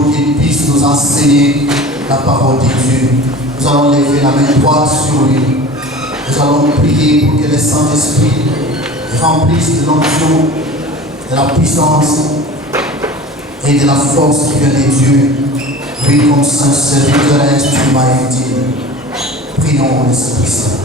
pour qu'il puisse nous enseigner la parole de Dieu. Nous allons lever la main droite sur lui. Nous allons prier pour que le Saint-Esprit remplisse de l'onction, de la puissance et de la force qui vient de Dieu. Lui, comme saint serviteur et instrument utile. Prions l'Esprit Saint.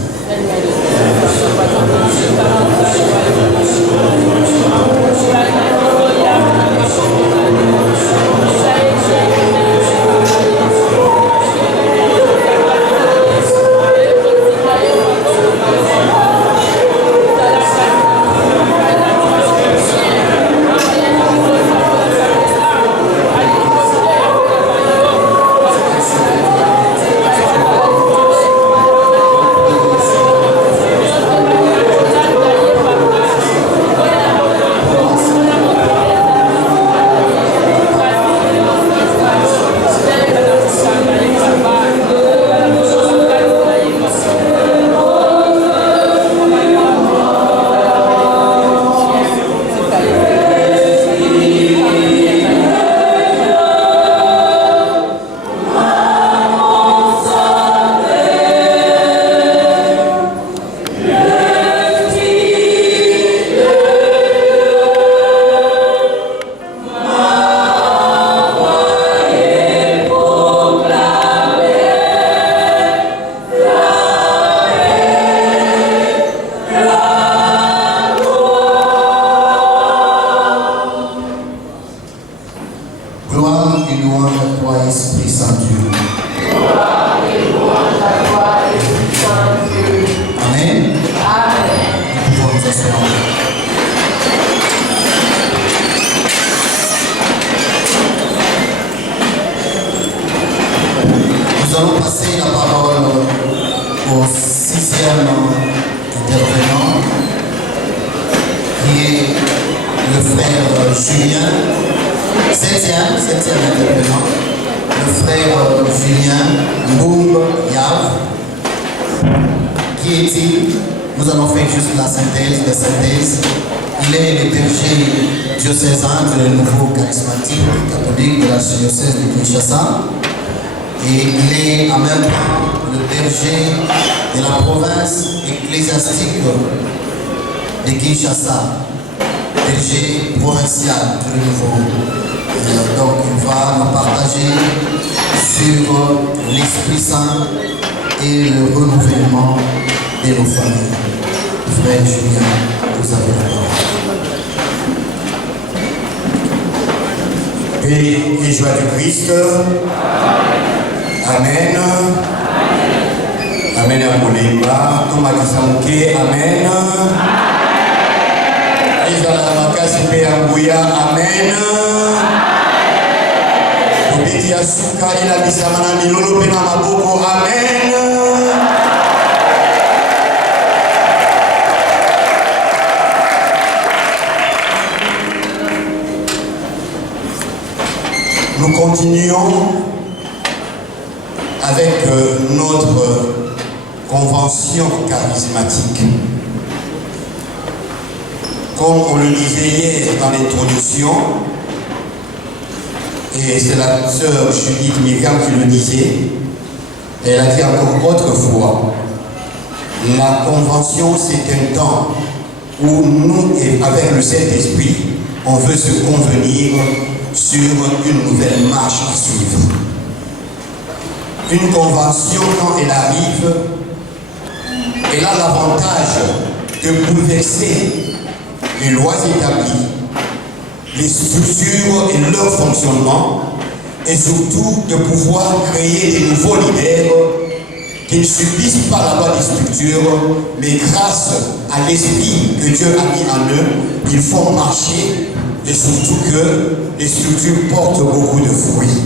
Nous continuons avec notre convention charismatique. Comme on le disait hier dans l'introduction, et c'est la sœur Judith Myriam qui le disait, elle a dit encore autrefois, la convention c'est un temps où nous, avec le Saint-Esprit, on veut se convenir sur une nouvelle marche à suivre. Une convention, quand elle arrive, elle a l'avantage de bouleverser les lois établies, les structures et leur fonctionnement, et surtout de pouvoir créer des nouveaux leaders qui ne subissent pas la loi des structures, mais grâce à l'esprit que Dieu a mis en eux, ils font marcher, et surtout que les structures portent beaucoup de fruits.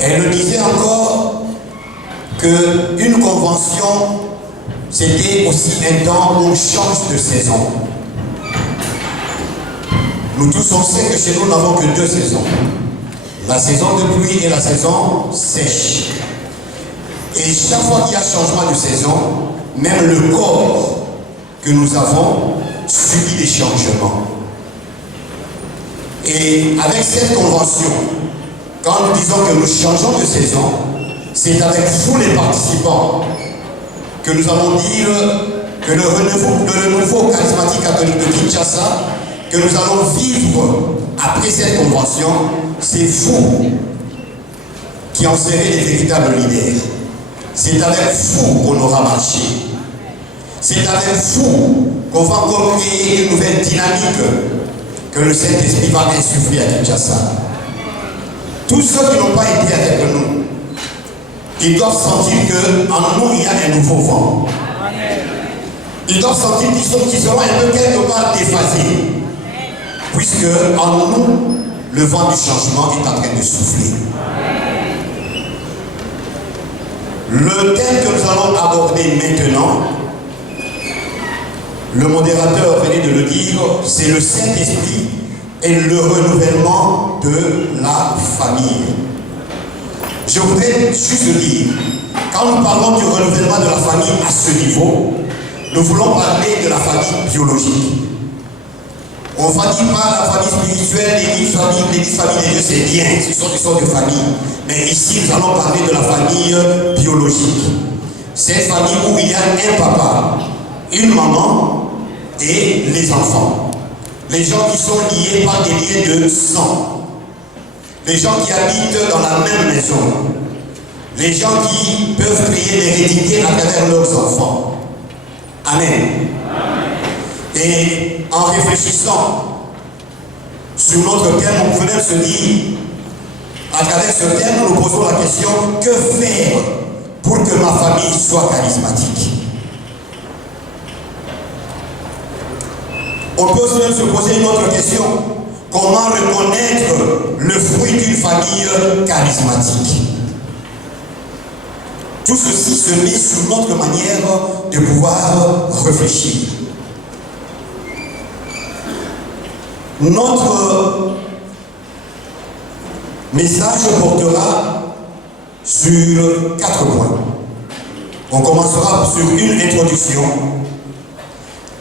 Elle le disait encore qu'une convention, c'était aussi un temps où on change de saison. Nous tous on sait que chez nous, nous n'avons que deux saisons. La saison de pluie et la saison sèche. Et chaque fois qu'il y a changement de saison, même le corps que nous avons subit des changements. Et avec cette convention, quand nous disons que nous changeons de saison, c'est avec vous les participants que nous allons dire que le renouveau charismatique catholique de Kinshasa, que nous allons vivre après cette convention, c'est vous qui en serez les véritables leaders. C'est avec vous qu'on aura marché. C'est avec vous qu'on va encore créer une nouvelle dynamique que le Saint-Esprit va insuffler à Kinshasa. Tous ceux qui n'ont pas été avec nous, ils doivent sentir qu'en nous, il y a un nouveau vent. Ils doivent sentir qu'ils seront un peu quelque part déphasés. Puisque en nous, le vent du changement est en train de souffler. Le thème que nous allons aborder maintenant, le modérateur venait de le dire, c'est le Saint-Esprit et le renouvellement de la famille. Je voudrais juste dire, quand nous parlons du renouvellement de la famille à ce niveau, nous voulons parler de la famille biologique. On ne va dire pas la famille spirituelle, l'église famille de Dieu, c'est bien, ce sont des sortes de familles. Mais ici, nous allons parler de la famille biologique. Cette famille où il y a un papa, une maman et les enfants. Les gens qui sont liés par des liens de sang. Les gens qui habitent dans la même maison. Les gens qui peuvent créer l'hérédité à travers leurs enfants. Amen. Et en réfléchissant sur notre thème, on pouvait se dire, à travers ce thème, nous nous posons la question, que faire pour que ma famille soit charismatique? On peut aussi même se poser une autre question, comment reconnaître le fruit d'une famille charismatique? Tout ceci se met sur notre manière de pouvoir réfléchir. Notre message portera sur 4 points. On commencera sur une introduction.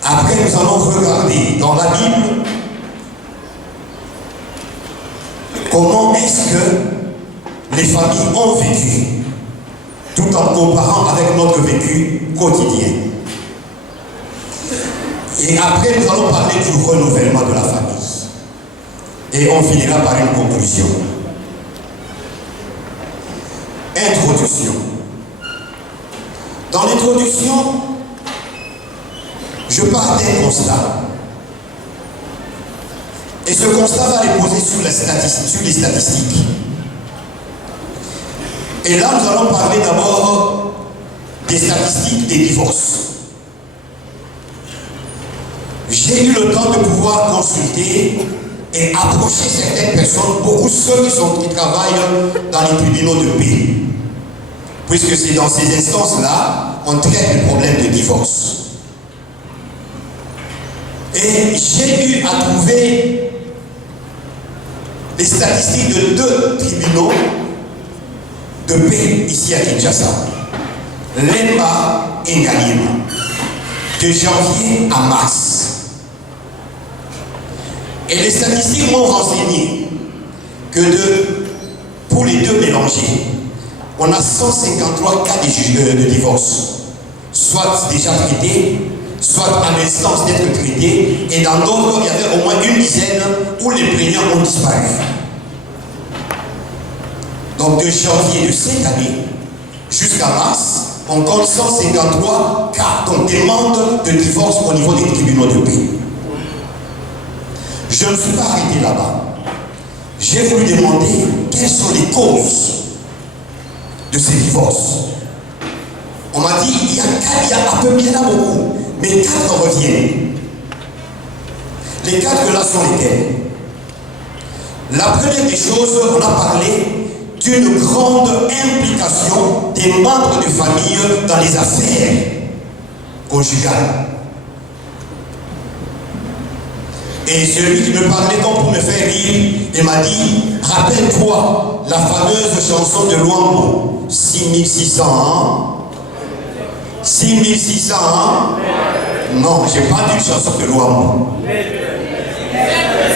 Après, nous allons regarder dans la Bible comment est-ce que les familles ont vécu, tout en comparant avec notre vécu quotidien. Et après, nous allons parler du renouvellement de la famille. Et on finira par une conclusion. Introduction. Dans l'introduction, je pars d'un constat. Et ce constat va reposer sur les statistiques. Et là, nous allons parler d'abord des statistiques des divorces. J'ai eu le temps de pouvoir consulter et approcher certaines personnes, beaucoup ceux qui travaillent dans les tribunaux de paix. Puisque c'est dans ces instances-là qu'on traite le problème de divorce. Et j'ai eu à trouver les statistiques de 2 tribunaux de paix ici à Kinshasa. Lemba et Ngaliema. De janvier à mars. Et les statistiques m'ont renseigné que pour les 2 mélangés, on a 153 cas de divorce, soit déjà traités, soit à l'instance d'être traités, et dans d'autres, il y avait au moins une dizaine où les plaignants ont disparu. Donc de janvier de cette année jusqu'à mars, on compte 153 cas, donc demandes de divorce au niveau des tribunaux de paix. Je ne suis pas arrêté là-bas. J'ai voulu demander quelles sont les causes de ces divorces. On m'a dit, il y en a beaucoup, mais 4 reviennent. Les 4 là sont lesquels? La première des choses, on a parlé d'une grande implication des membres de famille dans les affaires conjugales. Et celui qui me parlait comme pour me faire rire, il m'a dit, rappelle-toi la fameuse chanson de Luambo, 6600 ans. 6600 ans. Non, je n'ai pas dit une chanson de Luambo.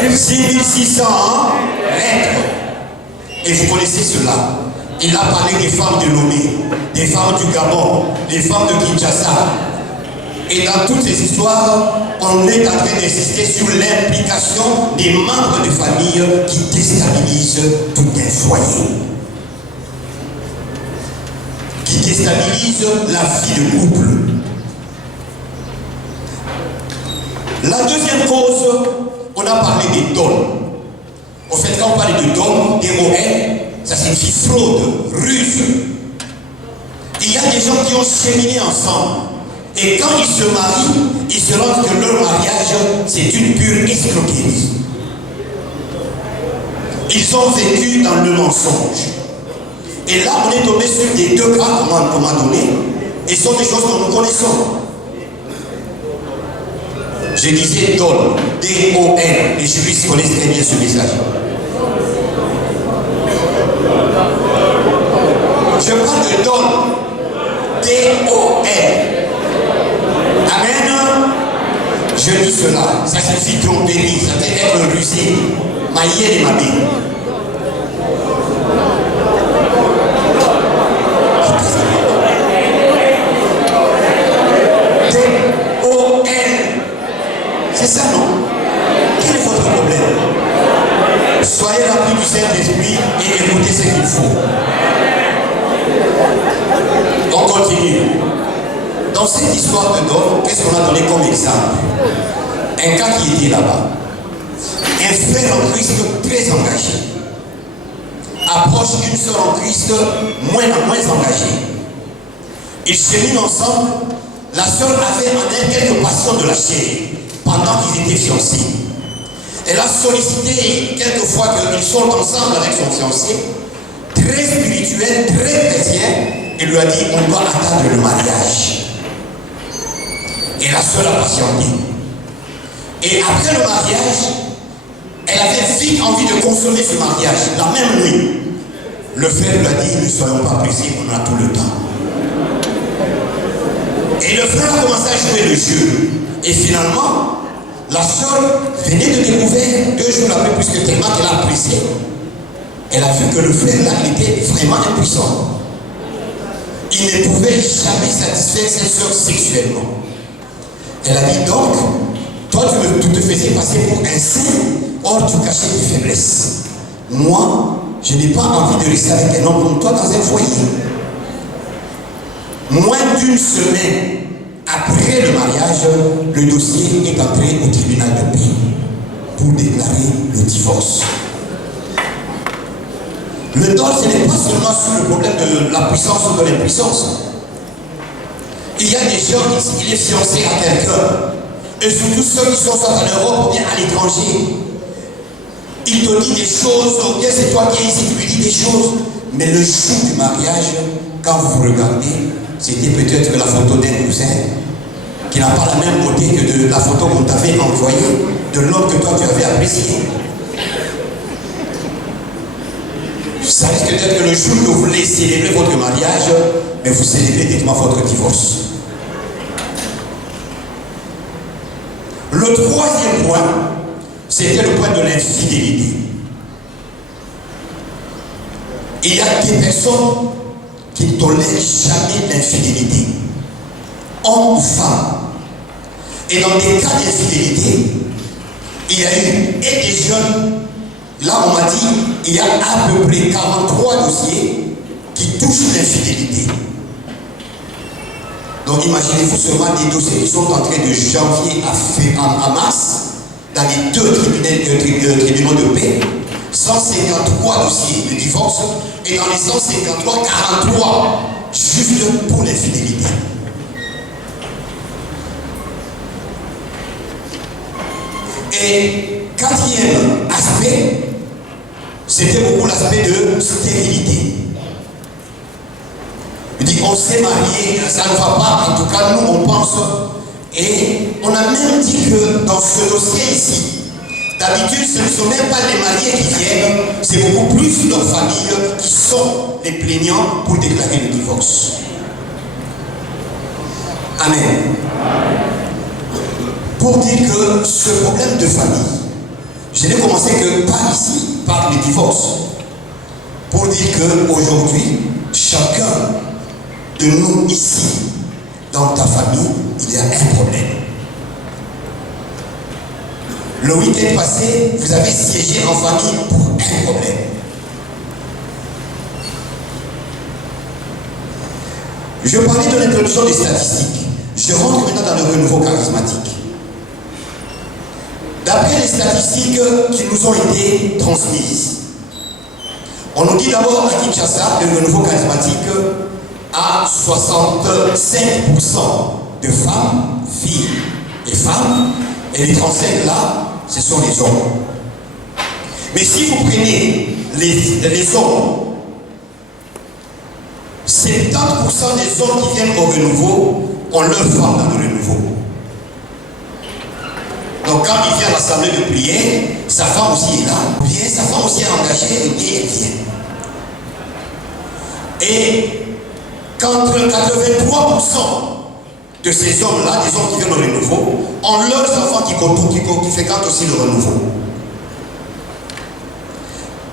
6600 mètres. Et vous connaissez cela. Il a parlé des femmes de Lomé, des femmes du Gabon, des femmes de Kinshasa. Et dans toutes ces histoires, on est en train d'insister sur l'implication des membres de famille qui déstabilisent tout un foyer. Qui déstabilisent la vie de couple. La deuxième cause, on a parlé des dons. En fait, quand on parle de dons, D-O-N, ça signifie fraude, ruse. Il y a des gens qui ont cheminé ensemble. Et quand ils se marient, ils se rendent que leur mariage, c'est une pure escroquerie. Ils ont vécu dans le mensonge. Et là, on est tombé sur des deux cas qu'on m'a donné. Et ce sont des choses que nous connaissons. Je disais don, D-O-N. Les juristes connaissent très bien ce message. Je parle de don, D-O-N. Amen. Je dis cela, ça signifie tromperie, ça peut être rusé, maillé et mabé. D-O-N. C'est ça, non? Quel est votre problème? Soyez remplis du Saint-Esprit et écoutez ce qu'il faut. On continue. Dans cette histoire de Dor, qu'est-ce qu'on a donné comme exemple? Un gars qui était là-bas, un frère en Christ très engagé, approche d'une sœur en Christ moins engagée. Ils cheminent ensemble. La sœur avait en elle quelques passions de la chair pendant qu'ils étaient fiancés. Elle a sollicité quelquefois qu'ils sont ensemble avec son fiancé, très spirituel, très chrétien, et lui a dit on doit attendre le mariage. Et la sœur a patienté. Et après le mariage, elle avait vite envie de consommer ce mariage, la même nuit. Le frère lui a dit ne soyons pas pressés, on a tout le temps. Et le frère a commencé à jouer le jeu. Et finalement, la sœur venait de découvrir 2 jours après, puisque tellement qu'elle a apprécié. Elle a vu que le frère là, il était vraiment impuissant. Il ne pouvait jamais satisfaire cette sœur sexuellement. Elle a dit donc, toi tu te faisais passer pour un saint, or tu cachais tes faiblesses. Moi, je n'ai pas envie de rester avec un homme comme toi dans un foyer. Moins d'une semaine après le mariage, le dossier est entré au tribunal de paix pour déclarer le divorce. Le don, ce n'est pas seulement sur le problème de la puissance ou de l'impuissance. Il y a des gens qui il est fiancé à quelqu'un, et surtout ceux qui sont soit en Europe ou bien à l'étranger. Il te dit des choses, ou bien c'est toi qui es ici, tu lui dis des choses, mais le jour du mariage, quand vous regardez, c'était peut-être la photo d'un cousin qui n'a pas la même beauté que de la photo qu'on t'avait envoyée, de l'homme que toi tu avais apprécié. Ça risque d'être que le jour que vous voulez célébrer votre mariage, mais vous célébrez directement votre divorce. Le troisième point, c'était le point de l'infidélité. Il y a des personnes qui ne tolèrent jamais l'infidélité, homme ou femme. Et dans des cas d'infidélité, il y a eu et des jeunes. Là, on m'a dit, il y a à peu près 43 dossiers qui touchent l'infidélité. Donc, imaginez-vous seulement des dossiers qui sont entrés de janvier à mars dans les 2 tribunaux de paix. 153 dossiers de divorce et dans les 153, 43 juste pour l'infidélité. Et quatrième aspect, c'était beaucoup l'aspect de stérilité. Il dit on s'est marié, ça ne va pas, en tout cas nous on pense. Et on a même dit que dans ce dossier ici, d'habitude ce ne sont même pas les mariés qui viennent, c'est beaucoup plus leurs familles qui sont les plaignants pour déclarer le divorce. Amen. Pour dire que ce problème de famille, Je n'ai commencé que par ici, par les divorces, pour dire qu'aujourd'hui, chacun de nous ici, dans ta famille, il y a un problème. Le week-end passé, vous avez siégé en famille pour un problème. Je parlais de l'introduction des statistiques. Je rentre maintenant dans le renouveau charismatique. D'après les statistiques qui nous ont été transmises, on nous dit d'abord à Kinshasa, le renouveau charismatique a 65% de femmes, filles et femmes, et les 35 là, ce sont les hommes. Mais si vous prenez les hommes, 70% des hommes qui viennent au renouveau ont leur femme dans le renouveau. Donc quand il vient à l'assemblée de prière, sa femme aussi est là. Bien, sa femme aussi est engagée et bien elle vient. Et quand 83% de ces hommes-là, des hommes qui viennent au renouveau, ont leurs enfants qui fréquentent aussi le renouveau.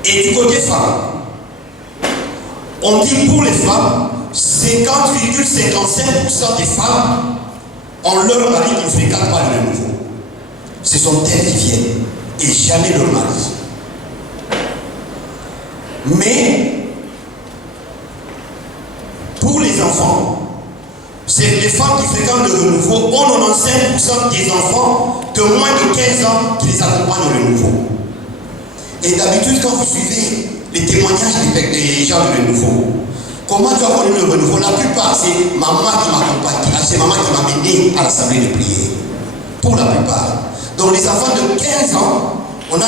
Et du côté femme, on dit pour les femmes, 50,55% des femmes ont leur mari qui ne fréquente pas le renouveau. Ce sont elles qui viennent et jamais leur mari. Mais pour les enfants, c'est les femmes qui fréquentent le renouveau ont 95% des enfants de moins de 15 ans qui les accompagnent au renouveau. Et d'habitude, quand vous suivez les témoignages des gens du renouveau, comment tu as connu le renouveau? La plupart, c'est maman qui m'accompagne, c'est maman qui m'a mené à l'assemblée de prière. Pour la plupart. Donc les enfants de 15 ans, on a 95%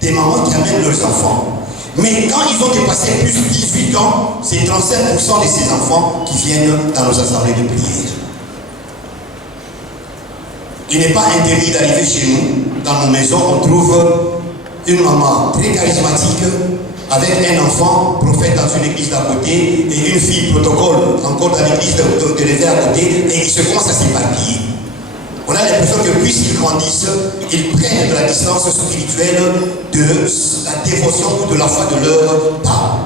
des mamans qui amènent leurs enfants. Mais quand ils ont dépassé plus de 18 ans, c'est 37% de ces enfants qui viennent dans nos assemblées de prière. Il n'est pas interdit d'arriver chez nous, dans nos maisons, on trouve une maman très charismatique, avec un enfant, prophète dans une église d'à côté, et une fille protocole, encore dans l'église de l'évêque à côté, et ils se commencent à s'éparpiller. On a l'impression que puisqu'ils grandissent, ils prennent de la distance spirituelle de la dévotion ou de la foi de leurs parents.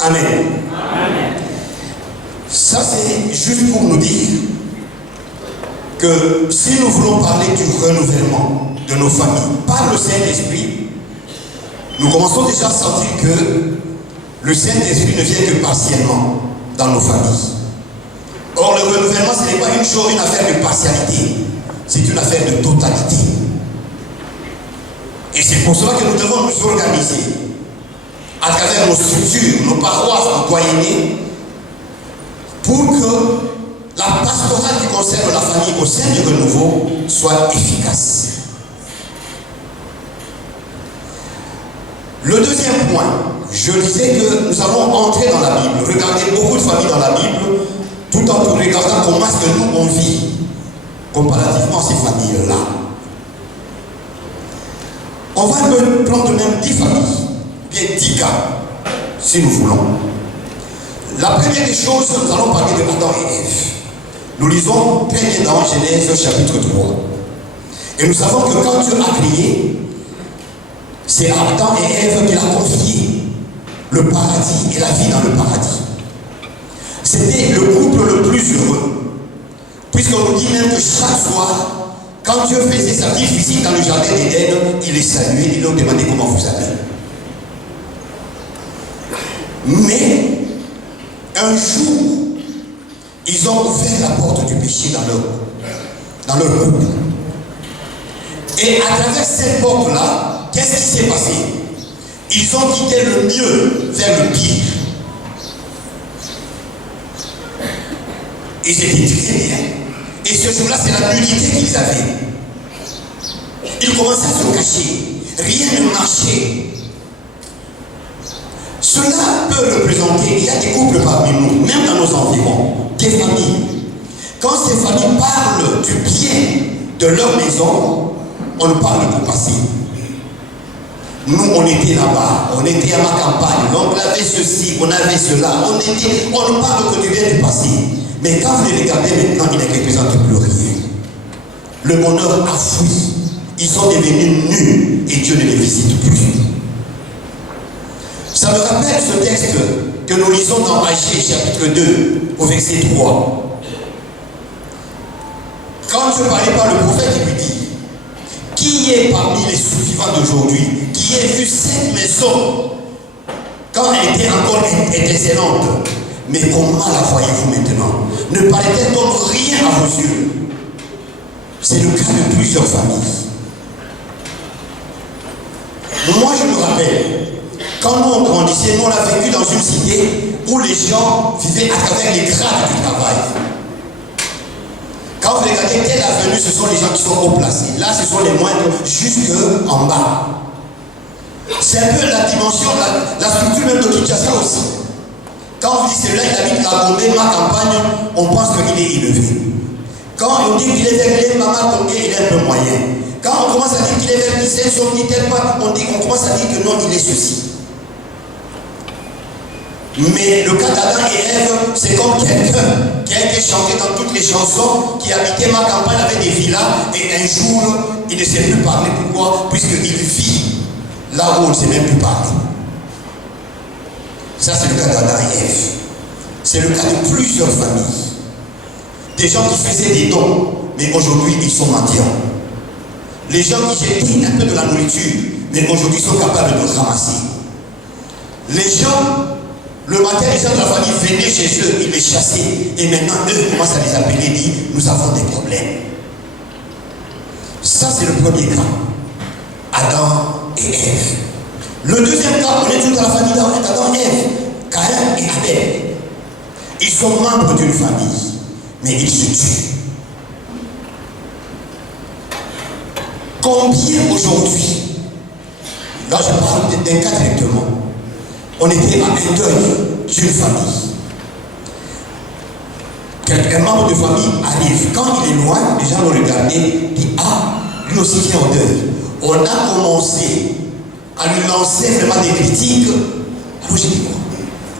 Amen. Amen. Ça, c'est juste pour nous dire que si nous voulons parler du renouvellement de nos familles par le Saint-Esprit, nous commençons déjà à sentir que le Saint-Esprit ne vient que partiellement dans nos familles. Or, le renouvellement, ce n'est pas une chose, une affaire de partialité, c'est une affaire de totalité. Et c'est pour cela que nous devons nous organiser à travers nos structures, nos paroisses, nos doyennés, pour que la pastorale qui concerne la famille au sein du renouveau soit efficace. Le deuxième point, je disais que nous allons entrer dans la Bible, regarder beaucoup de familles dans la Bible, tout en regardant comment est-ce que nous on vit comparativement à ces familles-là. On va prendre même 10 familles, bien 10 cas, si nous voulons. La première des choses, nous allons parler de Adam et Ève. Nous lisons très bien dans Genèse chapitre 3. Et nous savons que quand Dieu a créé, c'est Adam et Ève qui a confié le paradis et la vie dans le paradis. C'était le couple le plus heureux. Puisqu'on nous dit même que chaque soir, quand Dieu faisait sa petite visite dans le jardin d'Éden, il les saluait, il leur demandait comment vous allez. Mais, un jour, ils ont ouvert la porte du péché dans leur couple. Et à travers cette porte-là, qu'est-ce qui s'est passé? Ils ont quitté le mieux vers le pire. Et c'était très bien. Et ce jour-là, c'est la nudité qu'ils avaient. Ils commençaient à se cacher. Rien ne marchait. Cela peut représenter, il y a des couples parmi nous, même dans nos environs, des familles. Quand ces familles parlent du bien de leur maison, on ne parle du passé. Nous, on était là-bas, on était à ma campagne, l'oncle avait ceci, on avait cela, on ne parle que du bien du passé. Mais quand vous les regardez maintenant, il ne représente plus rien. Le bonheur a fui. Ils sont devenus nus et Dieu ne les visite plus. Ça me rappelle ce texte que nous lisons dans Agé chapitre 2 au verset 3. Quand Dieu parlait par le prophète, il lui dit: qui est parmi les survivants d'aujourd'hui, qui ait vu cette maison quand elle était encore excellente, mais comment la voyez-vous maintenant? Ne paraît-elle donc rien à vos yeux? C'est le cas de plusieurs familles. Moi, je me rappelle, quand nous on grandissait, nous on a vécu dans une cité où les gens vivaient à travers les grades du travail. Quand vous regardez telle avenue, ce sont les gens qui sont haut placés. Là, ce sont les moindres jusque en bas. C'est un peu la dimension, la structure même de Kinshasa aussi. Quand on dit celui-là, il habite la Gombe, ma campagne, on pense qu'il est élevé. Quand on dit qu'il est vers les Mama Gombe, il est un peu moyen. Quand on commence à dire qu'il est vers Nice, son on commence à dire que non, il est ceci. Mais le cas d'Adam et Ève, c'est comme quelqu'un qui a été chanté dans toutes les chansons, qui habitait ma campagne avec des villas, et un jour, il ne sait plus parler. Pourquoi? Puisqu'il vit là où on ne sait même plus parler. Ça, c'est le cas d'Adam et Ève. C'est le cas de plusieurs familles. Des gens qui faisaient des dons, mais aujourd'hui, ils sont mendiants. Les gens qui jetaient un peu de la nourriture, mais aujourd'hui, sont capables de ramasser. Les gens... Le matin, les gens de la famille venaient chez eux, ils les chassaient. Et maintenant, eux commencent à les appeler et disent: nous avons des problèmes. Ça, c'est le premier cas. Adam et Ève. Le deuxième cas, on est toujours dans la famille d'Adam et Ève. Caïn et Abel. Ils sont membres d'une famille, mais ils se tuent. Combien aujourd'hui, là je parle d'un cas directement, on était à un deuil d'une famille. Un membre de famille arrive. Quand il est loin, les gens l'ont regardé, dit: ah, lui aussi qui est en deuil. On a commencé à lui lancer vraiment des critiques. Alors j'ai dit quoi?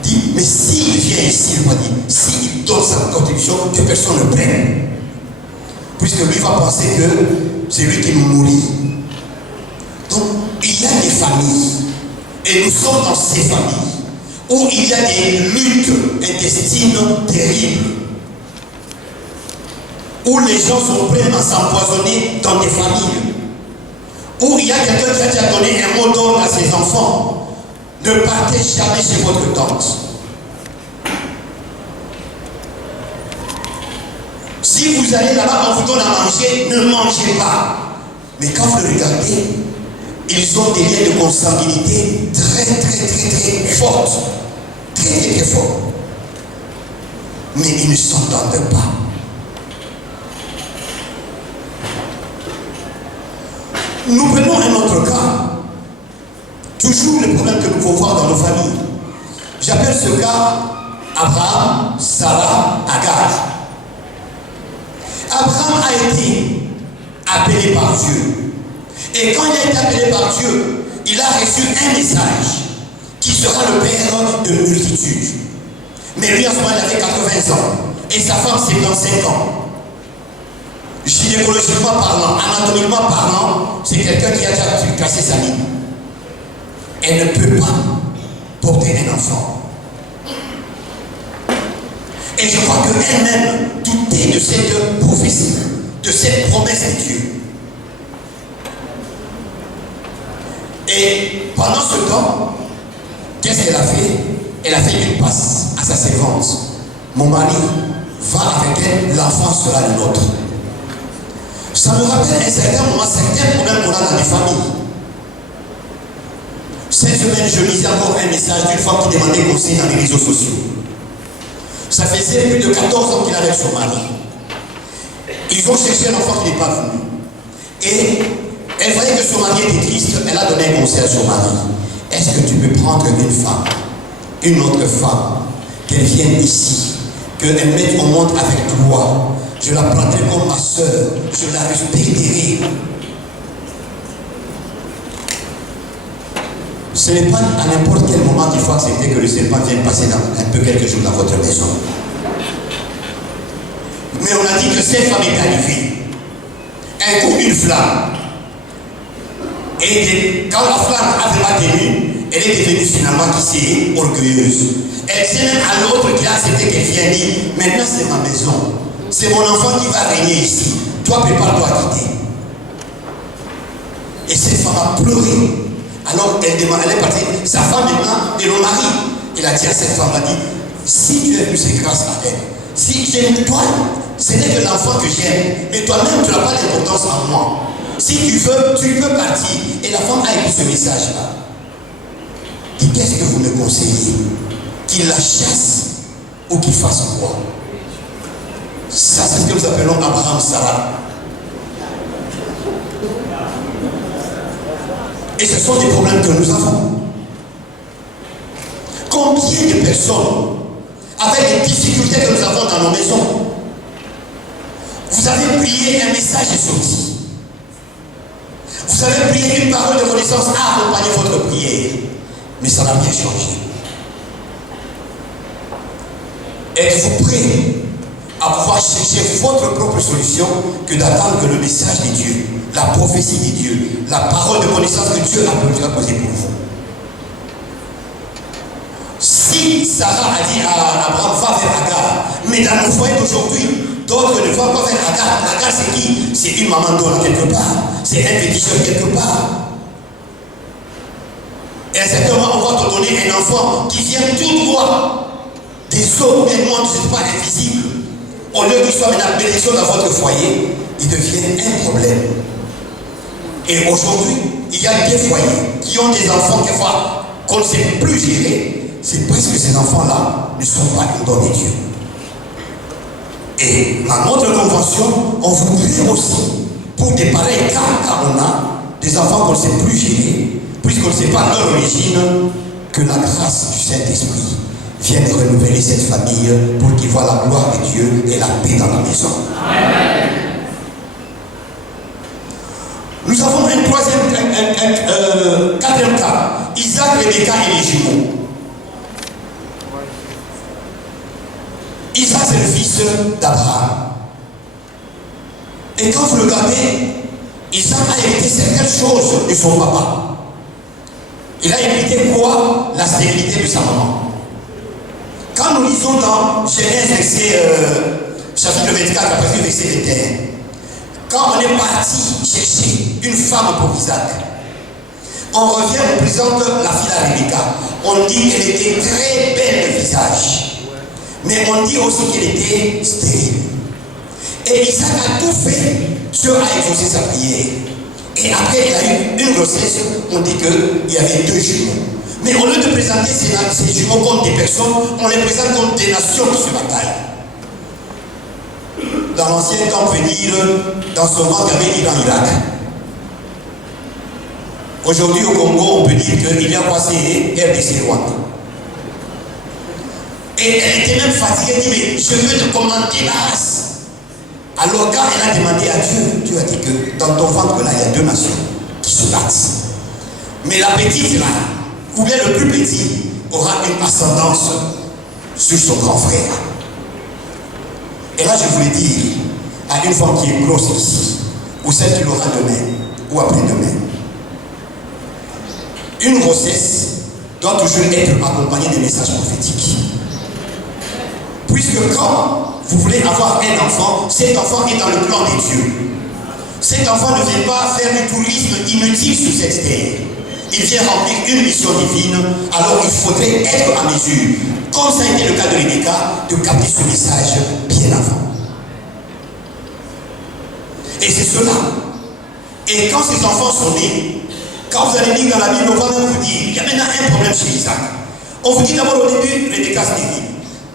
Il dit: mais s'il vient ici, il va dire, s'il donne sa contribution, que personne ne prenne. Puisque lui va penser que c'est lui qui nous nourrit. Donc, il y a des familles. Et nous sommes dans ces familles où il y a des luttes intestines terribles, où les gens sont prêts à s'empoisonner dans des familles, où il y a quelqu'un qui a déjà donné un mot d'ordre à ses enfants: ne partez jamais chez votre tante. Si vous allez là-bas, on vous donne à manger, ne mangez pas. Mais quand vous le regardez, ils ont des liens de consanguinité très fortes. Très forts. Mais ils ne s'entendent pas. Nous prenons un autre cas. Toujours le problème que nous pouvons voir dans nos familles. J'appelle ce cas Abraham, Sarah, Agar. Abraham a été appelé par Dieu. Et quand il a été appelé par Dieu, il a reçu un message qui sera le père de multitudes. Mais lui, en ce moment, il avait 80 ans. Et sa femme, 75 ans. Gynécologiquement parlant, anatomiquement parlant, c'est quelqu'un qui a déjà cassé sa ligne. Elle ne peut pas porter un enfant. Et je crois qu'elle-même doutait de cette prophétie, de cette promesse de Dieu. Et pendant ce temps, qu'est-ce qu'elle a fait? Elle a fait une passe à sa servante. Mon mari va avec elle, l'enfant sera le nôtre. Ça me rappelle un certain moment, certains problèmes qu'on a dans les familles. Cette semaine, je lisais encore un message d'une femme qui demandait conseil dans les réseaux sociaux. Ça faisait plus de 14 ans qu'il avait son mari. Ils ont cherché un enfant qui n'est pas venu. Et elle voyait que son mari était triste. Elle a donné un conseil à son mari. Est-ce que tu peux prendre une femme, une autre femme, qu'elle vienne ici, qu'elle mette au monde avec toi? Je la prendrai comme ma soeur, je la respecterai. Ce n'est pas à n'importe quel moment qu'il faut accepter que le serpent vienne passer un peu quelques jours dans votre maison. Mais on a dit que cette femme est arrivée. Un coup, une flamme. Et quand la flamme a vraiment tenu, elle est devenue finalement qui s'est orgueilleuse. Elle disait même à l'autre qui a accepté qu'elle vient dire, maintenant c'est ma maison. C'est mon enfant qui va régner ici. Toi, prépare-toi à quitter. Et cette femme a pleuré. Alors elle est partie. Sa femme maintenant est le mari. Il a dit à cette femme, si tu es plus, c'est grâce à elle. Si j'aime toi, ce n'est que l'enfant que j'aime. Mais toi-même, tu n'as pas d'importance en moi. Si tu veux, tu peux partir. Et la femme a écrit ce message-là. Et qu'est-ce que vous me conseillez? Qu'il la chasse ou qu'il fasse quoi? Ça, c'est ce que nous appelons Abraham Sarah. Et ce sont des problèmes que nous avons. Combien de personnes, avec les difficultés que nous avons dans nos maisons, vous avez prié, un message est sorti. Vous avez prié, une parole de connaissance a accompagné votre prière. Mais ça n'a rien changé. Êtes-vous prêt à pouvoir chercher votre propre solution que d'attendre que le message de Dieu, la prophétie de Dieu, la parole de connaissance que Dieu a posée pour vous? Si Sarah a dit à Abraham, va vers Agar, mais dans nos foyers d'aujourd'hui, d'autres ne vont pas vers Agar. Agar, c'est qui? C'est une maman d'homme quelque part. C'est un petit jeune quelque part. Et à un certain moment, on va te donner un enfant qui vient tout droit des eaux, mais moi, je ne suis pas invisible. Au lieu qu'il soit une bénédiction dans votre foyer, il devient un problème. Et aujourd'hui, il y a des foyers qui ont des enfants quelquefois qu'on ne sait plus gérer. C'est parce que ces enfants-là ne sont pas une don de Dieu. Et dans notre convention, on voudrait aussi, pour des pareils cas, car on a des enfants qu'on ne sait plus gérer, puisqu'on ne sait pas leur origine, que la grâce du Saint-Esprit vienne renouveler cette famille pour qu'ils voient la gloire de Dieu et la paix dans la maison. Amen. Nous avons quatrième cas. Isaac, Rebecca et les jumeaux. Isaac, c'est le fils d'Abraham. Et quand vous regardez, Isaac a hérité certaines choses de son papa. Il a hérité quoi? La stérilité de sa maman. Quand nous lisons dans Genèse, chapitre 24, après verset 21, quand on est parti chercher une femme pour Isaac, on revient, on présente la fille à Rebecca. On dit qu'elle était très belle de visage. Mais on dit aussi qu'elle était stérile. Et Isaac a tout fait. Dieu a exaucé sa prière. Et après, il a eu une grossesse. On dit qu'il y avait 2 jumeaux. Mais au lieu de présenter ces jumeaux comme des personnes, on les présente comme des nations qui se bataillent. Dans l'ancien temps, on peut dire, dans son ventre, il y avait Iran, Irak. Aujourd'hui, au Congo, on peut dire qu'il y a passé RDC Rwanda. Et elle était même fatiguée, elle dit, mais je veux te commander la race. Alors quand elle a demandé à Dieu, Dieu a dit que dans ton ventre là, il y a 2 nations qui se battent. Mais la petite là, ou bien le plus petit, aura une ascendance sur son grand frère. Et là, je voulais dire à une femme qui est grosse ici, ou celle qui l'aura demain, ou après-demain, une grossesse doit toujours être accompagnée des messages prophétiques. Puisque quand vous voulez avoir un enfant, cet enfant est dans le plan de Dieu. Cet enfant ne vient pas faire du tourisme inutile sur cette terre. Il vient remplir une mission divine, alors il faudrait être à mesure, comme ça a été le cas de Rebecca, de capter ce message bien avant. Et c'est cela. Et quand ces enfants sont nés, quand vous allez lire dans la Bible, on va même vous dire, il y a maintenant un problème chez Isaac. On vous dit d'abord au début, Rebecca stérile.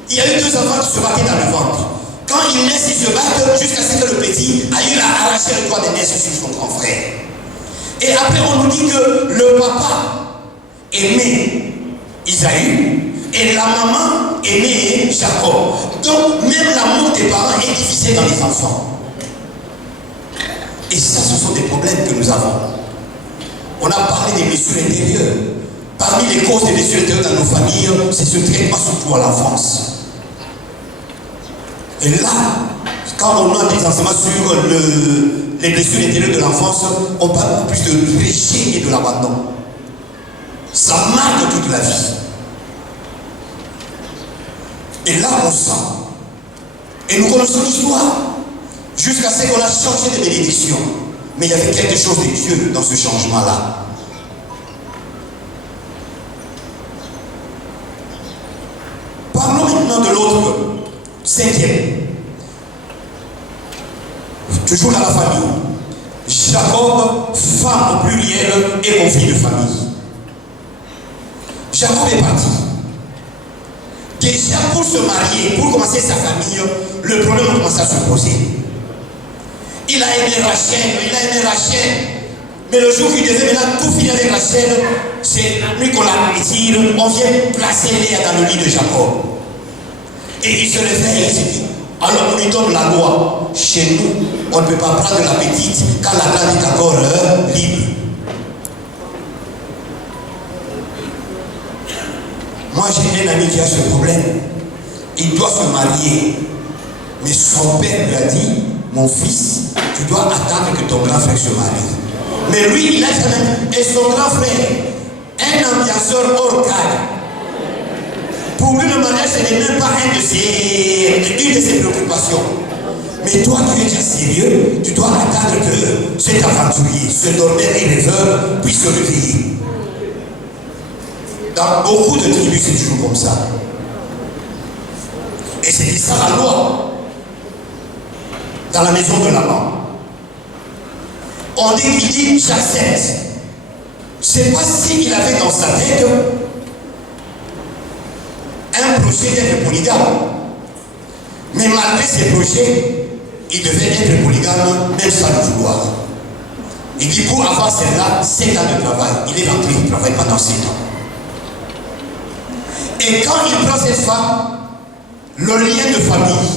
Il y a eu 2 enfants qui se battaient dans le ventre. Quand ils naissent, ils se battent jusqu'à ce que le petit a eu à arracher le doigt de naissance sur son grand frère. Et après, on nous dit que le papa aimait Isaïe et la maman aimait Jacob. Donc, même l'amour des parents est divisé dans les enfants. Et ça, ce sont des problèmes que nous avons. On a parlé des blessures intérieures. Parmi les causes des blessures intérieures dans nos familles, c'est ce traitement surtout à l'enfance. Et là, Quand on a des enseignements sur les blessures intérieures de l'enfance, on parle plus de péché et de l'abandon. Ça marque toute la vie. Et là, on sent. Et nous connaissons l'histoire. Jusqu'à ce qu'on a changé de bénédiction. Mais il y avait quelque chose de Dieu dans ce changement-là. Parlons maintenant de l'autre, cinquième. Toujours dans la famille. Jacob, femme au pluriel et conflit de famille. Jacob est parti. Déjà pour se marier, pour commencer sa famille, le problème a commencé à se poser. Il a aimé Rachel, mais le jour qu'il devait maintenant tout finir avec Rachel, c'est lui qu'on la retire, on vient placer Léa dans le lit de Jacob. Et il se réveille et il se dit, alors on lui donne la loi. Chez nous, on ne peut pas prendre la petite quand la grande est encore libre. Moi j'ai un ami qui a ce problème. Il doit se marier. Mais son père lui a dit, mon fils, tu dois attendre que ton grand frère se marie. Mais lui, il a quand même, et son grand frère, un ambianceur hors cadre. Pour lui, le mariage, ce n'est même pas une de ses préoccupations. Mais toi qui es déjà sérieux, tu dois attendre que cet aventurier, ce dormeur et rêveur puisse se réveiller. Dans beaucoup de tribus, c'est toujours comme ça. Et c'était ça la loi. Dans la maison de l'amant. On dit qu'il dit j'accepte. Je ne sais pas s'il avait dans sa tête un projet d'être polygame. Mais malgré ces projets, il devait être polygame même sans le vouloir. Il dit pour avoir celle-là, 7 ans de travail, il est rentré, il travaille pendant 7 ans. Et quand il prend cette femme, le lien de famille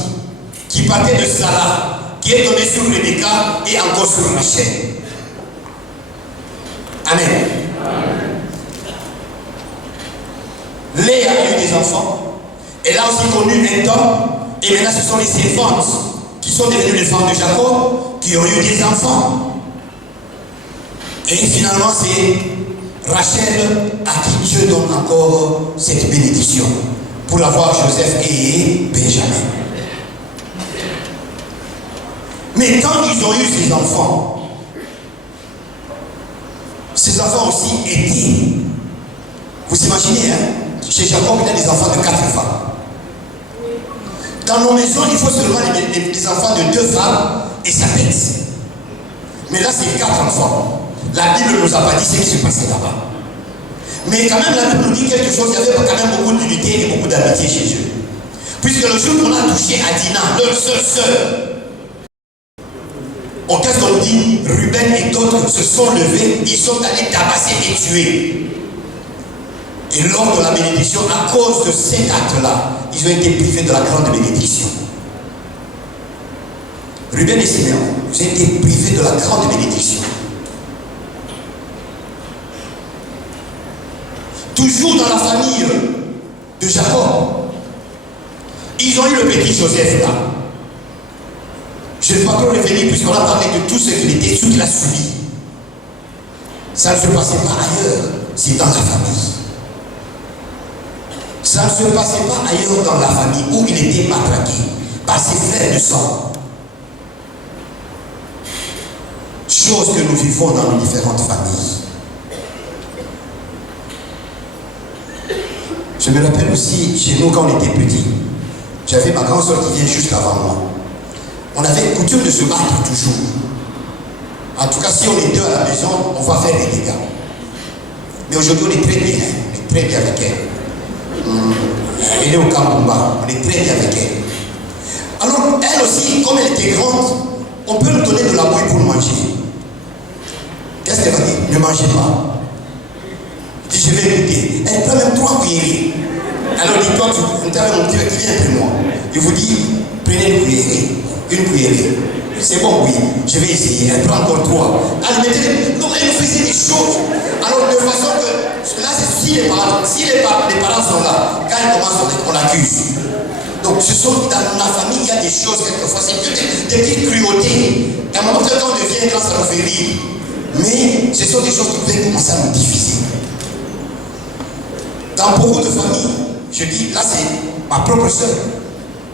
qui partait de Sarah, qui est tombé sur Rebecca et encore sur Rachel. Amen. Léa a eu des enfants. Elle a aussi connu un homme. Et maintenant ce sont les servantes qui sont devenues les femmes de Jacob qui ont eu des enfants. Et finalement c'est Rachel à qui Dieu donne encore cette bénédiction pour avoir Joseph et Benjamin. Mais quand ils ont eu ces enfants aussi étaient, vous imaginez, hein, chez Jacob il y a des enfants de 4 femmes. Dans nos maisons, il faut seulement des enfants de 2 femmes et ça pète. Mais là, c'est 4 enfants. La Bible ne nous a pas dit ce qui se passait là-bas. Mais quand même, la Bible nous dit quelque chose. Il y avait quand même beaucoup d'unité et beaucoup d'amitié chez eux. Puisque le jour qu'on a touché à Dina, leur seule sœur, qu'est-ce qu'on dit? Ruben et d'autres se sont levés, ils sont allés tabasser et tuer. Et lors de la bénédiction, à cause de cet acte-là, ils ont été privés de la grande bénédiction. Ruben et Siméon, ils ont été privés de la grande bénédiction. Toujours dans la famille de Jacob, ils ont eu le petit Joseph là. Je ne vais pas trop revenir puisqu'on a parlé de tout ce qu'il était, tout qu'il a subi. Ça ne se passait pas ailleurs, c'est dans la famille. Ça ne se passait pas ailleurs dans la famille où il était matraqué par ses frères de sang. Chose que nous vivons dans nos différentes familles. Je me rappelle aussi, chez nous quand on était petits, j'avais ma grande soeur qui vient juste avant moi. On avait coutume de se battre toujours. En tout cas, si on est 2 à la maison, on va faire des dégâts. Mais aujourd'hui, on est très bien. On est très bien avec elle. Elle est au Kambumba. On est très bien avec elle. Alors, elle aussi, comme elle était grande, on peut nous donner de la bouille pour manger. Qu'est-ce qu'elle va dire? Ne mangez pas. Je dis, je vais goûter. Elle prend même 3 cuillerées. Alors, dis-toi, tu as mon petit qui vient après moi. Je vous dis, prenez une cuillerée. Une cuillerée. C'est bon, oui, je vais essayer. Elle prend encore 3. Elle nous faisait des choses. Alors, de façon que, là, c'est si les parents sont là, quand elle commence, on l'accuse. Donc ce sont dans la famille, il y a des choses quelquefois, c'est des petites cruautés. À un moment donné, quand on devient grand, ça nous fait rire. Mais ce sont des choses qui peuvent commencer à nous diviser. Dans beaucoup de familles, je dis, là c'est ma propre soeur.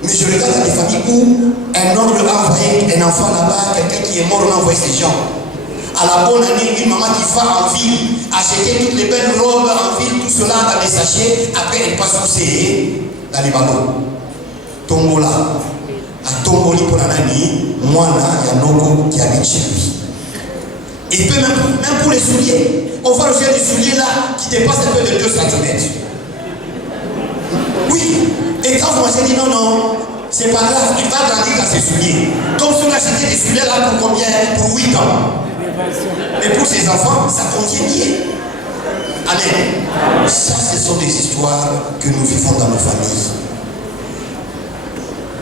Mais je regarde dans des familles où un oncle a envoyé un enfant là-bas, quelqu'un qui est mort, on a envoyé ces gens. À la bonne année, une maman qui va en ville acheter toutes les belles robes en ville, tout cela dans des sachets, après elle passe où c'est dans les ballons. Tombola. À Tomboli pour la nani, moi là, il y a Noko qui habite chez lui. Et peut même pour les souliers, on voit le fait des souliers là qui dépasse un peu de 2 cm. Oui, et quand vous m'avez dit non, c'est pas grave, il va grandir dans ses souliers. Comme si on achetait des souliers là pour combien? Pour 8 ans. Mais pour ses enfants, ça convient bien. Amen. Ça, ce sont des histoires que nous vivons dans nos familles.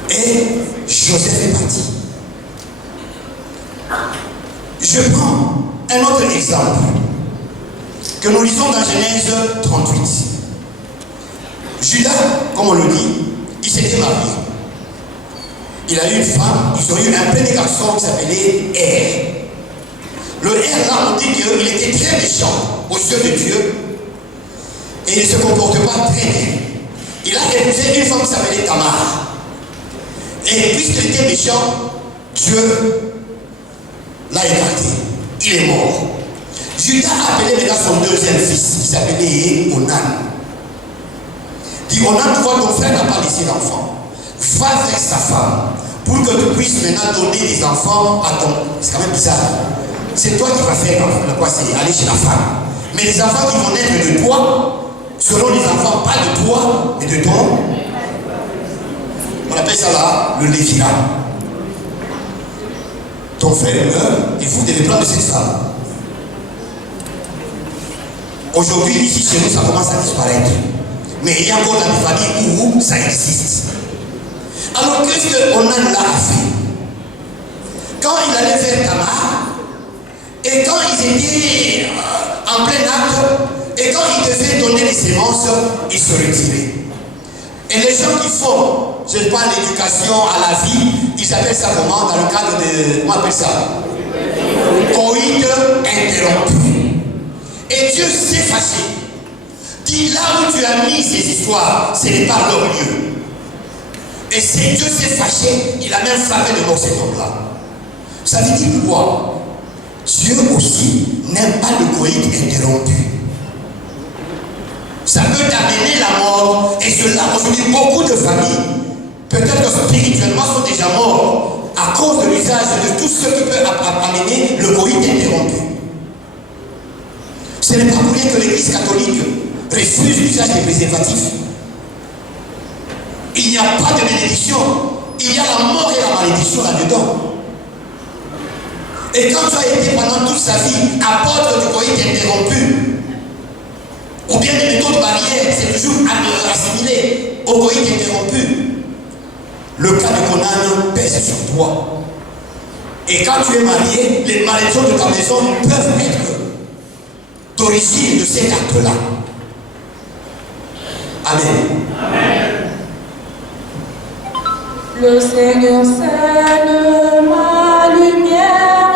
Et Joseph est parti. Je prends un autre exemple que nous lisons dans Genèse 38. Judas, comme on le dit, il s'était marié. Il a eu une femme, ils ont eu un petit garçon qui s'appelait Er. Le Er là, on dit qu'il était très méchant aux yeux de Dieu et il ne se comporte pas très bien. Il a épousé une femme qui s'appelait Tamar. Et puisqu'il était méchant, Dieu l'a écarté. Il est mort. Judas a appelé maintenant son deuxième fils, qui s'appelait Onan. Dit Onan, toi ton frère n'a pas laissé d'enfant. Va avec sa femme pour que tu puisses maintenant donner des enfants à ton. C'est quand même bizarre. C'est toi qui vas faire quoi, c'est aller chez la femme. Mais les enfants qui vont naître de toi seront les enfants pas de toi, mais de ton. On appelle ça là le lévirat. Ton frère meurt et vous devez prendre cette femme. Aujourd'hui, ici chez nous, ça commence à disparaître. Mais il y a encore dans des familles où ça existe. Alors qu'est-ce qu'on a là fait? Quand il allait faire Tamar, et quand ils étaient en plein acte, et quand ils devaient donner les sémences, ils se retiraient. Et les gens qui font, je ne sais pas, l'éducation à la vie, ils appellent ça comment dans le cadre de, comment on appelle ça? Coït interrompu. Et Dieu s'est fâché. Dit là où tu as mis ces histoires, ce n'est pas leur lieu. Et si Dieu s'est fâché, il a même frappé de mort cet homme-là. Ça veut dire quoi? Dieu aussi n'aime pas le coït interrompu. Ça peut t'amener la mort. Et cela, aujourd'hui, beaucoup de familles, peut-être que spirituellement, sont déjà morts à cause de l'usage de tout ce qui peut amener le coït interrompu. Ce n'est pas pour rien que l'Église catholique refuse l'usage des préservatifs. Il n'y a pas de bénédiction. Il y a la mort et la malédiction là-dedans. Et quand tu as été pendant toute sa vie apôtre du coït interrompu, ou bien des méthodes barrières, c'est toujours assimilé au coït interrompu. Le cas de Conan pèse sur toi. Et quand tu es marié, les malédictions de ta maison peuvent être d'origine de cet acte-là. Amen. Amen. Le Seigneur scelle ma lumière,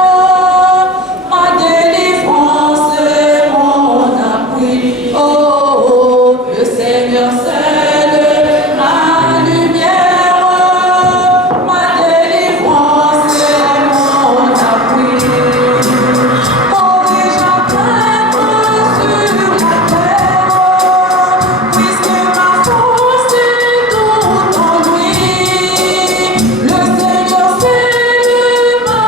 ma délivrance, mon appui. Oh, le Seigneur scelle ma lumière, ma délivrance, mon appui. Oh, déjà prêtre sur la terre, puisque ma force est tout en lui. Le Seigneur scelle ma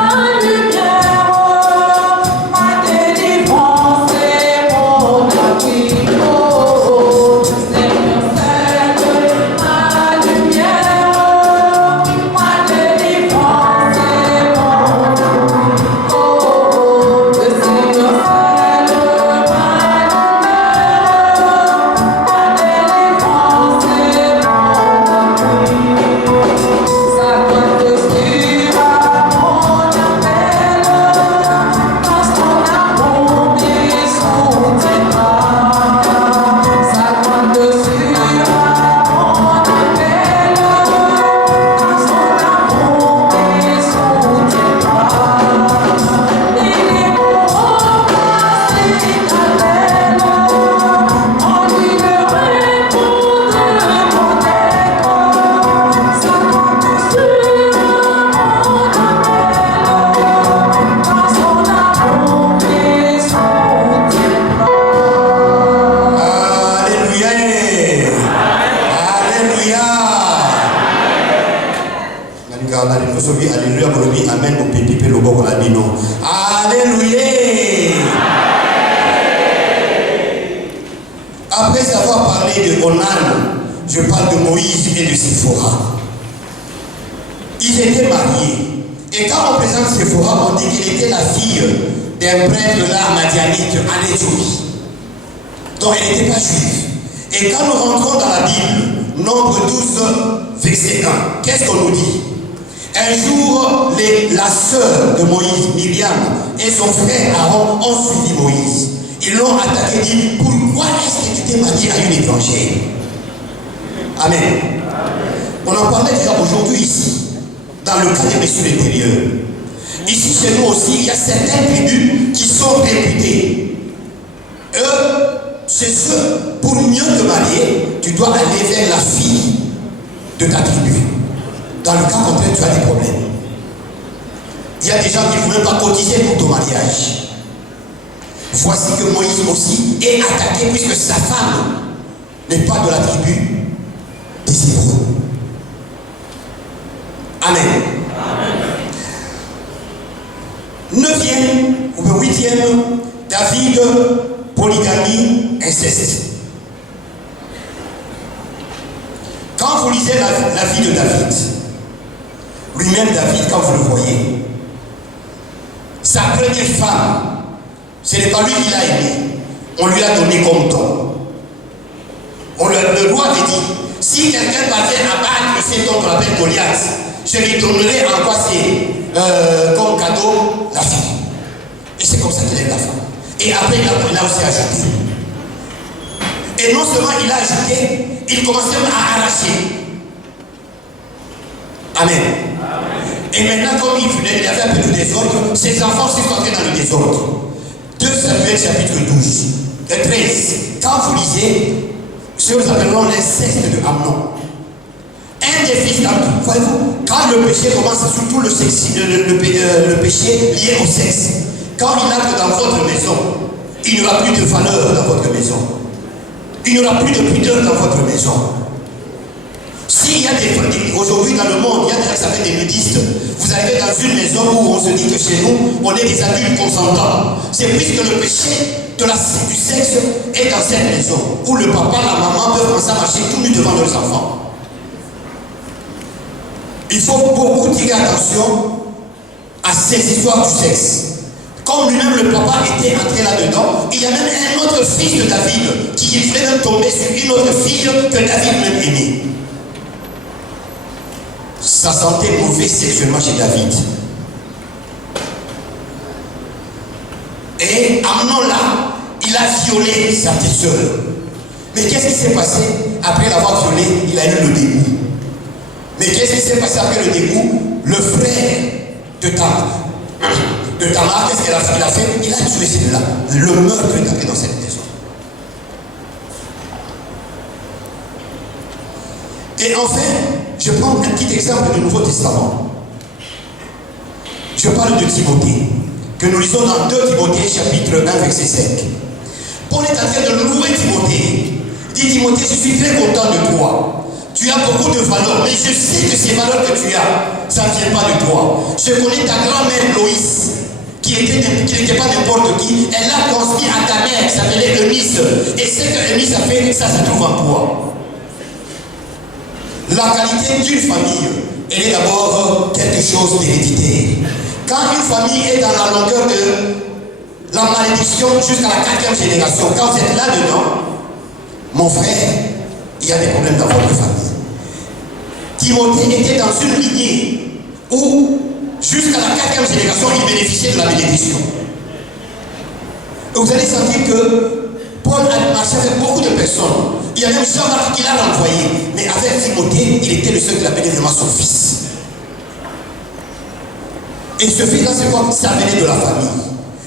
celui alléluia, mon amen, mon pépipe, le bon, on a dit non. Alléluia. Après avoir parlé de Onan, je parle de Moïse et de Séphora. Ils étaient mariés. Et quand on présente Séphora, on dit qu'il était la fille d'un prêtre là, madianite, en Éthiopie. Donc elle n'était pas juive. Et quand nous rentrons dans la Bible, Nombre 12, verset 1, qu'est-ce qu'on nous dit? Un jour, la sœur de Moïse, Myriam, et son frère Aaron ont suivi Moïse. Ils l'ont attaqué et dit, pourquoi est-ce que tu t'es marié à une étrangère? Amen. On en parlait déjà aujourd'hui ici, dans le cas des messieurs l'intérieur. Ici, chez nous aussi, il y a certaines tribus qui sont réputées. Eux, c'est ceux, pour mieux te marier, tu dois aller vers la fille de ta tribu. Dans le cas contraire, tu as des problèmes. Il y a des gens qui ne vont même pas cotiser pour ton mariage. Voici que Moïse aussi est attaqué puisque sa femme n'est pas de la tribu des Hébreux. Amen. Neuvième ou huitième, David, polygamie, inceste. Quand vous lisez la vie de David, lui-même David, quand vous le voyez, sa première femme, ce n'est pas lui qui l'a aimé, on lui a donné comme don. Le roi avait dit, si quelqu'un parvient à battre cet homme qu'on appelle Goliath, je lui donnerai en quoi c'est comme cadeau la fille. Et c'est comme ça qu'il aime la femme. Et après, il a aussi ajouté. Et non seulement il a ajouté, il commençait à arracher. Amen. Et maintenant, comme il avait un peu de désordre, ses enfants sont entrés dans le désordre. 2 Samuel chapitre 13. Quand vous lisez, ce que nous appelons l'inceste de Amnon. Un des fils d'Amnon, voyez-vous, quand le péché commence, surtout le péché lié au sexe, quand il entre dans votre maison, il n'y aura plus de valeur dans votre maison. Il n'y aura plus de pudeur dans votre maison. S'il y a aujourd'hui dans le monde, il y a des gens qui s'appellent des nudistes. Vous arrivez dans une maison où on se dit que chez nous, on est des adultes consentants. C'est puisque le péché du sexe est dans cette maison, où le papa, la maman peuvent commencer à marcher tout nu devant leurs enfants. Il faut beaucoup tirer attention à ces histoires du sexe. Comme lui-même le papa était entré là-dedans, il y a même un autre fils de David qui voulait même tomber sur une autre fille que David même aimait. Ça sentait mauvais sexuellement chez David. Et Amnon là, il a violé sa petite soeur. Mais qu'est-ce qui s'est passé? Après l'avoir violé, il a eu le dégoût. Mais qu'est-ce qui s'est passé après le dégoût? Le frère de Tamar, qu'est-ce qu'il a fait? Il a tué ces deux-là. Le meurtre est entré dans cette maison. Et enfin, je prends un petit exemple du Nouveau Testament. Je parle de Timothée, que nous lisons dans 2 Timothée, chapitre 1, verset 5. Paul est en train de louer Timothée. Il dit, Timothée, je suis très content de toi. Tu as beaucoup de valeurs, mais je sais que ces valeurs que tu as, ça ne vient pas de toi. Je connais ta grand-mère Loïs, qui n'était pas n'importe qui. Elle a transmis à ta mère, qui s'appelait Eunice. Et ce que Eunice a fait, ça se trouve en toi. La qualité d'une famille, elle est d'abord quelque chose d'héréditaire. Quand une famille est dans la longueur de la malédiction jusqu'à la 4e génération, quand vous êtes là-dedans, mon frère, il y a des problèmes dans votre famille. Timothée était dans une lignée où, jusqu'à la 4e génération, il bénéficiait de la bénédiction. Et vous allez sentir que Paul a marché avec beaucoup de personnes. Il y a même Jean-Marc qui l'a renvoyé. Mais avec Timothée, il était le seul qui l'appelait vraiment son fils. Et ce fils-là, c'est quoi? Ça venait de la famille.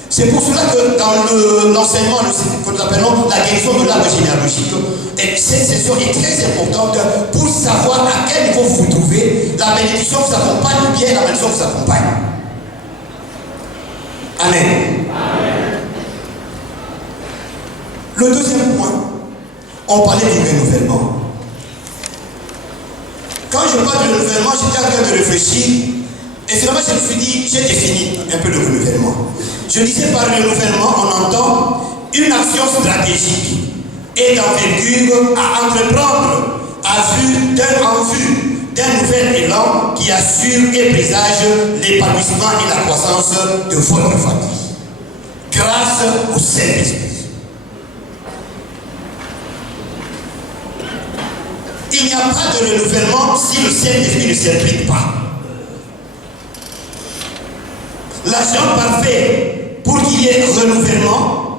C'est pour cela que dans l'enseignement que nous appelons la guérison de l'arbre généalogique, cette session est très importante pour savoir à quel niveau vous vous trouvez, la bénédiction vous accompagne ou bien la malédiction vous accompagne. Amen. Amen. Le deuxième point, on parlait du renouvellement. Quand je parle de renouvellement, j'étais en train de réfléchir Et finalement, je me suis dit, j'ai défini un peu le renouvellement. Je disais par renouvellement, on entend une action stratégique et d'envergure à entreprendre en vue d'un nouvel élan qui assure et présage l'épanouissement et la croissance de votre famille. Grâce au Saint-Esprit. Il n'y a pas de renouvellement si le Saint-Esprit ne s'implique pas. L'agent parfait pour qu'il y ait un renouvellement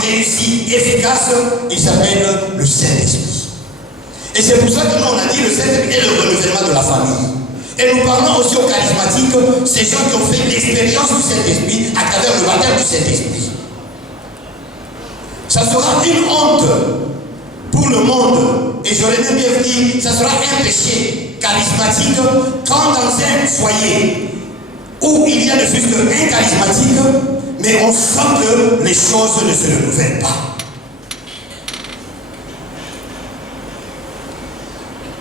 réussi, efficace, il s'appelle le Saint-Esprit. Et c'est pour ça que nous on a dit le Saint-Esprit est le renouvellement de la famille. Et nous parlons aussi aux charismatiques, ces gens qui ont fait l'expérience du Saint-Esprit à travers le baptême du Saint-Esprit. Ça sera une honte pour le monde, et j'aurais même bien dit, ça sera un péché charismatique quand dans un foyer où il y a ne fût qu'un charismatique, mais on sent que les choses ne se renouvellent pas.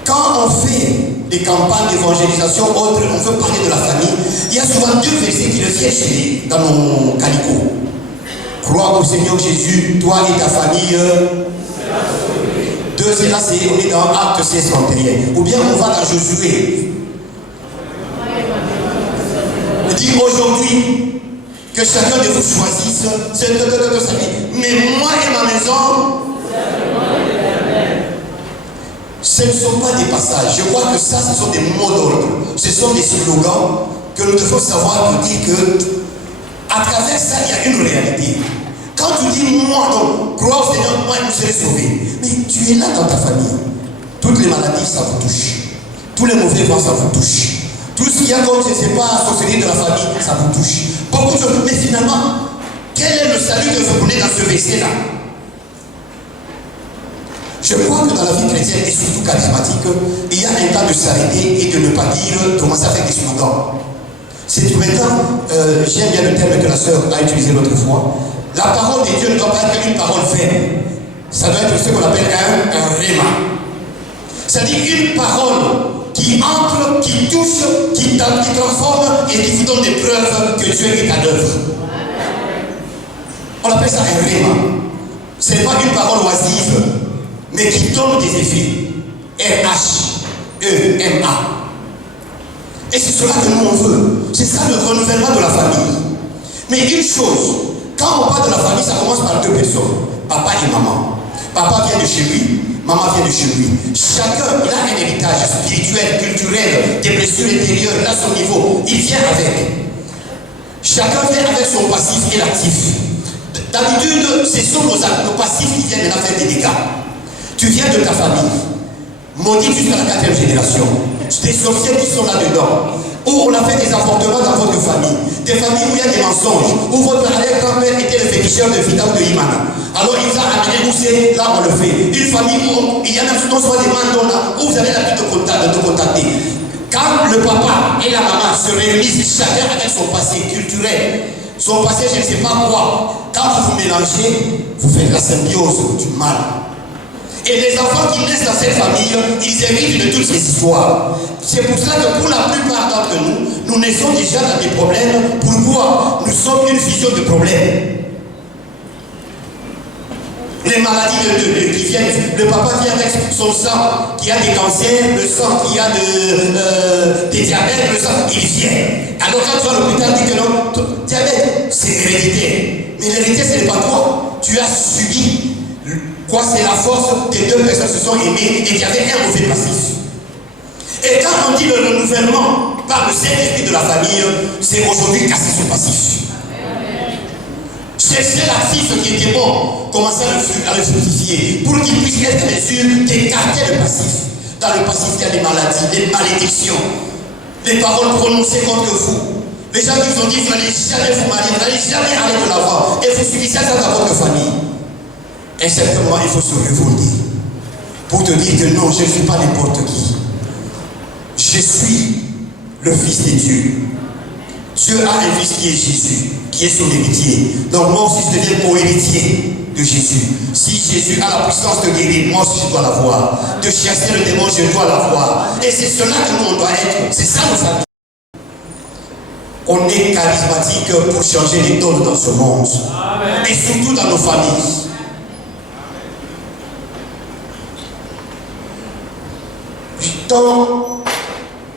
Quand on fait des campagnes d'évangélisation autres, on veut parler de la famille, il y a souvent deux versets qui reviennent dans mon calico. Crois au Seigneur Jésus, toi et ta famille. Deux, c'est là, on est dans Acte 16, 31. Ou bien on va dans Josué. Il dit aujourd'hui que chacun de vous choisisse sa vie. Mais moi et ma maison, ce ne sont pas des passages. Je crois que ça, ce sont des mots d'ordre. Ce sont des slogans que nous devons savoir pour dire que à travers ça, il y a une réalité. Quand tu dis moi, donc, crois au Seigneur, moi, je serai sauvé. Mais tu es là dans ta famille. Toutes les maladies, ça vous touche. Tous les mauvais vents, ça vous touche. Tout ce qu'il y a comme, je ne sais pas, sorcellerie de la famille, ça vous touche. Beaucoup de choses. Mais finalement, quel est le salut que vous prenez dans ce verset-là? Je crois que dans la vie chrétienne, et surtout charismatique, il y a un temps de s'arrêter et de ne pas dire, commencer à faire des slogans. C'est tout maintenant, j'aime bien le terme que la sœur a utilisé l'autre fois. La parole de Dieu ne doit pas être une parole vaine. Ça doit être ce qu'on appelle un rhéma. C'est-à-dire une parole qui entre, qui touche, qui transforme et qui vous donne des preuves que Dieu est à l'œuvre. On appelle ça un rhéma. Ce n'est pas une parole oisive, mais qui donne des effets. R-H-E-M-A. Et c'est cela que nous on veut. C'est ça le renouvellement de la famille. Mais une chose, quand on parle de la famille, ça commence par deux personnes, papa et maman. Papa vient de chez lui, maman vient de chez lui. Chacun, il a un héritage spirituel, culturel, des blessures intérieures, il a son niveau, il vient avec. Chacun vient avec son passif et l'actif. D'habitude, ce sont nos passifs qui viennent maintenant faire des dégâts. Tu viens de ta famille, maudit jusqu'à la 4e génération. Des sorciers qui sont là-dedans. Où on a fait des avortements dans votre famille. Des familles où il y a des mensonges. Où votre arrière-grand-père était le féticheur de Vidal de Imana. Alors il vous a amené où c'est, là on le fait. Une famille où il y en a non soit des mandons là, où vous avez l'habitude de contacter. Quand le papa et la maman se réunissent, chacun avec son passé culturel, son passé je ne sais pas quoi, quand vous vous mélangez, vous faites la symbiose du mal. Et les enfants qui naissent dans cette famille, ils héritent de toutes ces histoires. C'est pour ça que pour la plupart d'entre nous, nous naissons déjà dans des problèmes. Pourquoi? Nous sommes une fusion de problèmes. Les maladies qui viennent, le papa vient avec son sang qui a des cancers, le sang qui a des diabètes, le sang, il vient. Alors quand tu vas à l'hôpital, dit que non, diabète, c'est héréditaire. Mais l'hérédité, ce n'est pas toi. Tu as subi. Quoi, c'est la force des deux personnes se sont aimées et qu'il y avait un mauvais passif. Et quand on dit le renouvellement par le Saint-Esprit de la famille, c'est aujourd'hui casser son passif. Chercher l'actif qui était bon, commencer à le fructifier pour qu'il puisse être en mesure d'écarter le passif. Dans le passif, il y a des maladies, des malédictions, des paroles prononcées contre vous. Les gens qui vous ont dit vous n'allez jamais vous marier, vous n'allez jamais aller de l'avant et vous subissez ça dans votre famille. Et à un certain moment, il faut se révolter pour te dire que non, je ne suis pas n'importe qui. Je suis le Fils de Dieu. Dieu a un fils qui est Jésus, qui est son héritier. Donc moi aussi, je deviens co-héritier de Jésus. Si Jésus a la puissance de guérir, moi aussi, je dois l'avoir. De chasser le démon, je dois l'avoir. Et c'est cela que nous, on doit être. C'est ça, nos familles. On est charismatique pour changer les donnes dans ce monde. Amen. Et surtout dans nos familles. Dans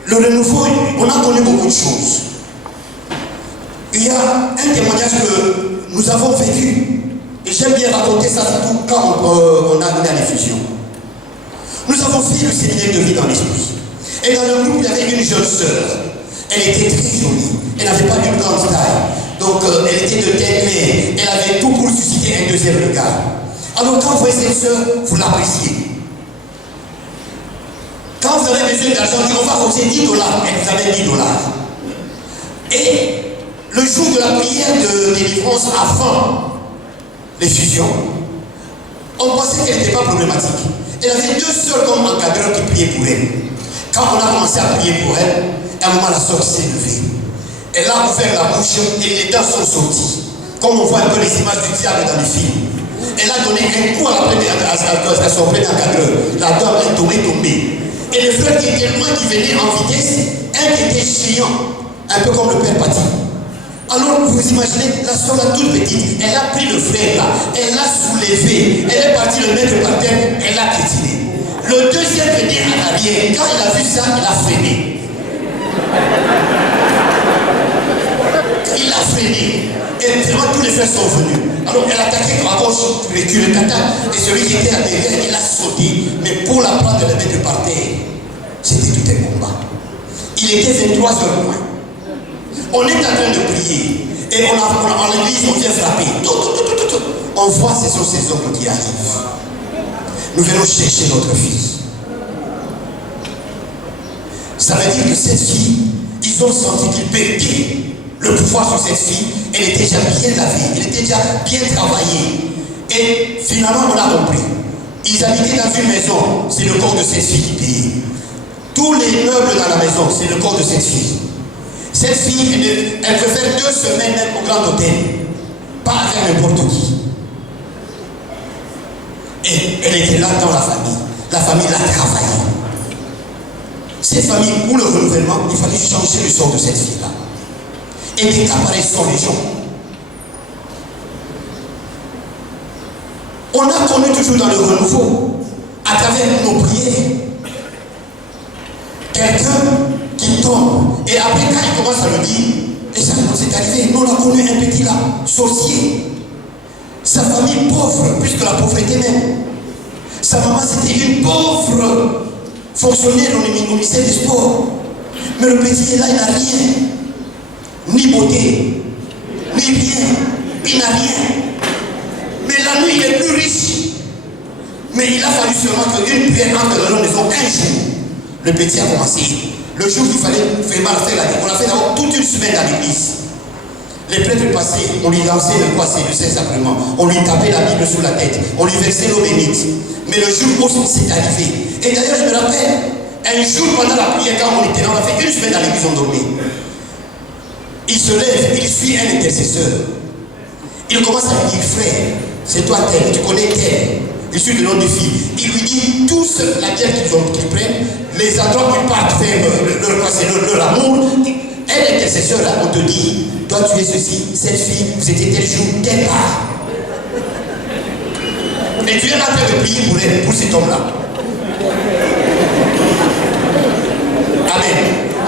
le renouveau, on a connu beaucoup de choses. Il y a un témoignage que nous avons vécu. Et j'aime bien raconter ça surtout quand on a donné à l'effusion. Nous avons fait le séminaire de vie dans l'esprit. Et dans le groupe, il y avait une jeune sœur. Elle était très jolie. Elle n'avait pas d'une grande taille. Donc, elle était de tête claire. Elle avait tout pour susciter un deuxième regard. Alors, quand vous voyez cette sœur, vous l'appréciez. Quand vous avez besoin d'argent, on va poser $10. Elle vous avait $10. Et le jour de la prière de délivrance avant l'effusion, on pensait qu'elle n'était pas problématique. Elle avait 2 sœurs comme encadreurs qui priaient pour elle. Quand on a commencé à prier pour elle, à un moment la sœur s'est levée. Elle a ouvert la bouche et les dents sont sorties. Comme on voit un peu les images du diable dans les films. Elle a donné un coup à son premier encadreur. La dent est tombée. Et les frères qui étaient loin, qui venaient en vitesse, un qui était géant, un peu comme le père Pati. Alors vous imaginez, la soeur là toute petite, elle a pris le frère là, elle l'a soulevé, elle est partie le mettre par terre, elle l'a piétiné. Le deuxième venait en arrière, quand il a vu ça, il a freiné. Il a freiné. Et vraiment tous les frères sont venus. Alors elle attaquait à gauche, tu le kata, et celui qui était à derrière, il a sauté. Mais pour la prendre et la mettre par terre, c'était tout un combat. Il était 23h moins. On est en train de prier. Et en l'église, on vient frapper. On voit ce sont ces hommes qui arrivent. Nous venons chercher notre fille. Ça veut dire que cette fille, ils ont senti qu'ils perdaient le pouvoir sur cette fille. Elle était déjà bien lavée, elle était déjà bien travaillée. Et finalement, on a compris. Ils habitaient dans une maison, c'est le corps de cette fille qui payait. Tous les meubles dans la maison, c'est le corps de cette fille. Cette fille, elle peut faire 2 semaines même au grand hôtel. Pas avec n'importe qui. Et elle était là dans la famille. La famille l'a travaillé. Cette famille, pour le renouvellement, il fallait changer le sort de cette fille-là. Et des cas pareils sont les gens. On a connu toujours dans le renouveau, à travers nos prières, quelqu'un qui tombe. Et après, quand il commence à le dire, et ça nous est arrivé, nous on a connu un petit là, sorcier. Sa famille pauvre, puisque la pauvreté même. Sa maman c'était une pauvre fonctionnaire au ministère des Sports. Mais le petit est là, il n'a rien. Ni beauté, ni bien, il n'a rien. Mais la nuit, il est plus riche. Mais il a fallu seulement qu'une prière entre dans la maison un jour. Le petit a commencé. Le jour qu'il fallait vraiment faire la nuit. On a fait d'abord toute une semaine à l'église. Les prêtres passaient, on lui lançait le croisé du Saint-Sacrement. On lui tapait la Bible sur la tête. On lui versait l'eau bénite. Mais le jour où c'est arrivé. Et d'ailleurs, je me rappelle, un jour pendant la prière, quand on était là, on a fait une semaine à l'église, on dormait. Il se lève, il suit un intercesseur. Il commence à lui dire, frère, c'est toi tel, tu connais tel. Il suit le nom de fille. Il lui dit tous la bière qu'ils prennent, les endroits où ils partent faire leur amour. Un intercesseur là, on te dit, toi tu es ceci, cette fille, vous étiez tel jour, tel part. Et tu es en train de prier pour elle, pour cet homme-là. Amen.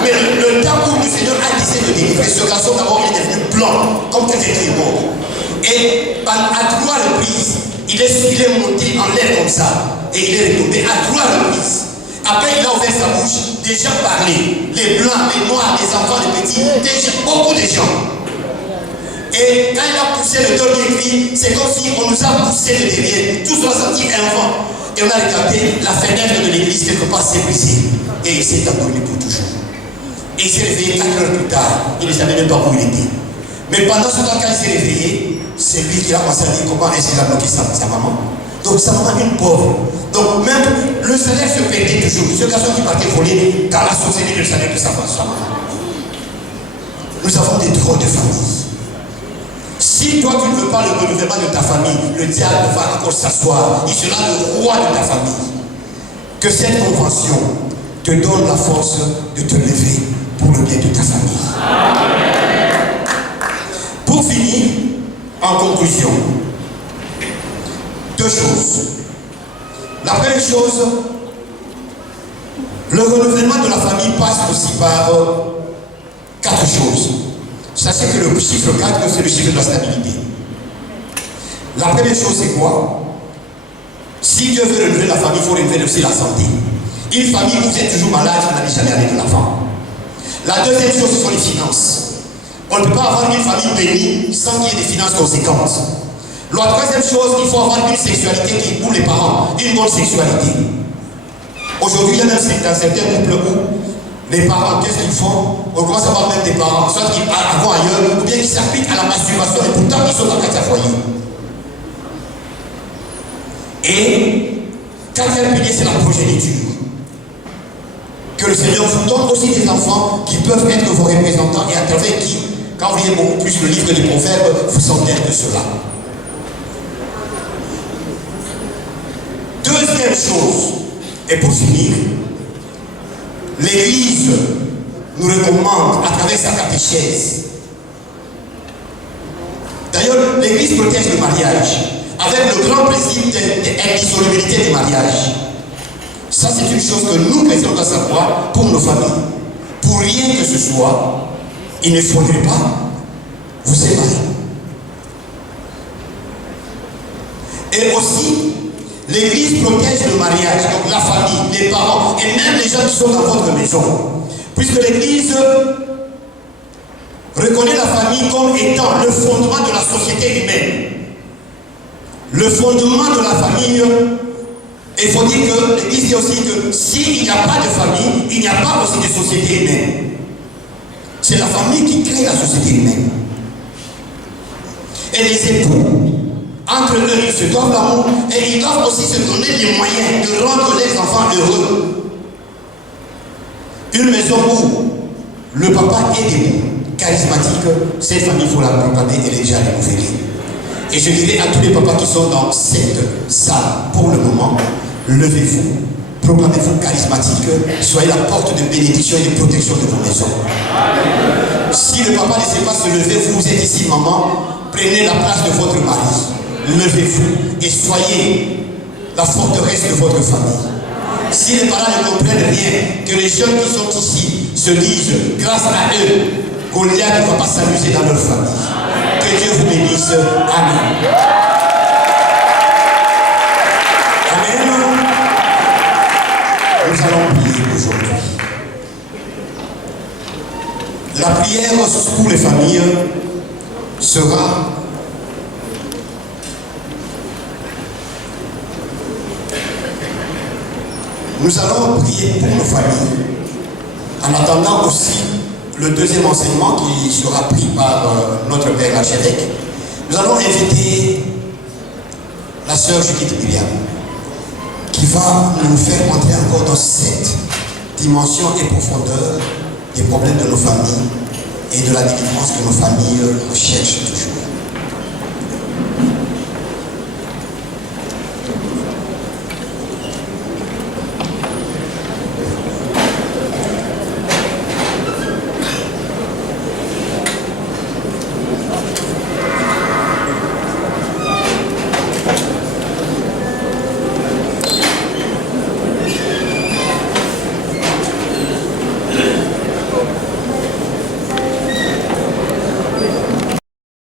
Mais le temps où le Seigneur a décidé de délivrer ce garçon, d'abord il est devenu blanc, comme quelqu'un qui est mort. Et à 3 reprises, il est monté en l'air comme ça. Et il est retombé à 3 reprises. Après, il a ouvert sa bouche. Des gens parlaient. Les blancs, les noirs, les enfants, les petits. Beaucoup de gens. Et quand il a poussé le dernier cri, c'est comme si on nous a poussé de derrière. Tous on a senti un vent. Et on a regardé la fenêtre de l'église quelque part s'est brisée. Et il s'est endormi pour toujours. Et il s'est réveillé 4 heures plus tard. Il ne savait même pas où il était. Mais pendant ce temps, quand il s'est réveillé, c'est lui qui a commencé à dire comment est-ce qu'il a bloqué sa maman. Donc sa maman est une pauvre. Donc même le salaire se perdait toujours. Ce garçon qui partait voler dans la société le salaire de sa maman. Nous avons des droits de famille. Si toi tu ne veux pas le renouvellement de ta famille, le diable va encore s'asseoir. Il sera le roi de ta famille. Que cette convention te donne la force de te lever pour le bien de ta famille. Amen. Pour finir, en conclusion, deux choses. La première chose, le renouvellement de la famille passe aussi par quatre choses. Sachez que le chiffre 4, c'est le chiffre de la stabilité. La première chose, c'est quoi? Si Dieu veut renouveler la famille, il faut renouveler aussi la santé. Une famille où vous êtes toujours malade, vous n'avez jamais avec l'enfant. La deuxième chose, ce sont les finances. On ne peut pas avoir une famille bénie sans qu'il y ait des finances conséquentes. La troisième chose, il faut avoir une sexualité qui, pour les parents, une bonne sexualité. Aujourd'hui, il y a même dans certains couples où les parents, qu'est-ce qu'ils font? On commence à avoir même des parents, soit qu'ils vont ailleurs, ou bien qu'ils s'appliquent à la masturbation, et pourtant ils sont dans quatre foyers. Et quatrième pilier, c'est la progéniture. Que le Seigneur vous donne aussi des enfants qui peuvent être vos représentants et à travers qui, quand vous lisez beaucoup plus le livre des Proverbes, vous sentez de cela. Deuxième chose, et pour finir, l'Église nous recommande à travers sa catéchèse. D'ailleurs, l'Église protège le mariage avec le grand principe de l'indissolubilité du mariage. Ça, c'est une chose que nous, chrétiens, doivent savoir pour nos familles. Pour rien que ce soit, il ne faudrait pas vous séparer. Et aussi, l'Église protège le mariage, donc la famille, les parents et même les gens qui sont dans votre maison. Puisque l'Église reconnaît la famille comme étant le fondement de la société humaine. Le fondement de la famille, il faut dire que l'Église dit aussi que s'il n'y a pas de famille, il n'y a pas aussi de société humaine. C'est la famille qui crée la société humaine. Et les époux, entre eux, ils se doivent l'amour et ils doivent aussi se donner les moyens de rendre les enfants heureux. Une maison où le papa est debout, charismatique, cette famille, il faut la propager et déjà renouveler. Et je dirais à tous les papas qui sont dans cette salle pour le moment, levez-vous, proclamez-vous charismatique, soyez la porte de bénédiction et de protection de vos maisons. Si le papa ne sait pas se lever, vous êtes ici, maman, prenez la place de votre mari. Levez-vous et soyez la forteresse de votre famille. Si les parents ne comprennent rien, que les jeunes qui sont ici se disent, grâce à eux, Goliath ne va pas s'amuser dans leur famille. Que Dieu vous bénisse. Amen. Amen. Nous allons prier aujourd'hui. La prière pour les familles sera nous allons prier pour nos familles en attendant aussi le deuxième enseignement qui sera pris par notre père archevêque. Nous allons inviter la sœur Judith Myriam qui va nous faire entrer encore dans cette dimension et profondeur des problèmes de nos familles et de la délivrance que nos familles recherchent toujours.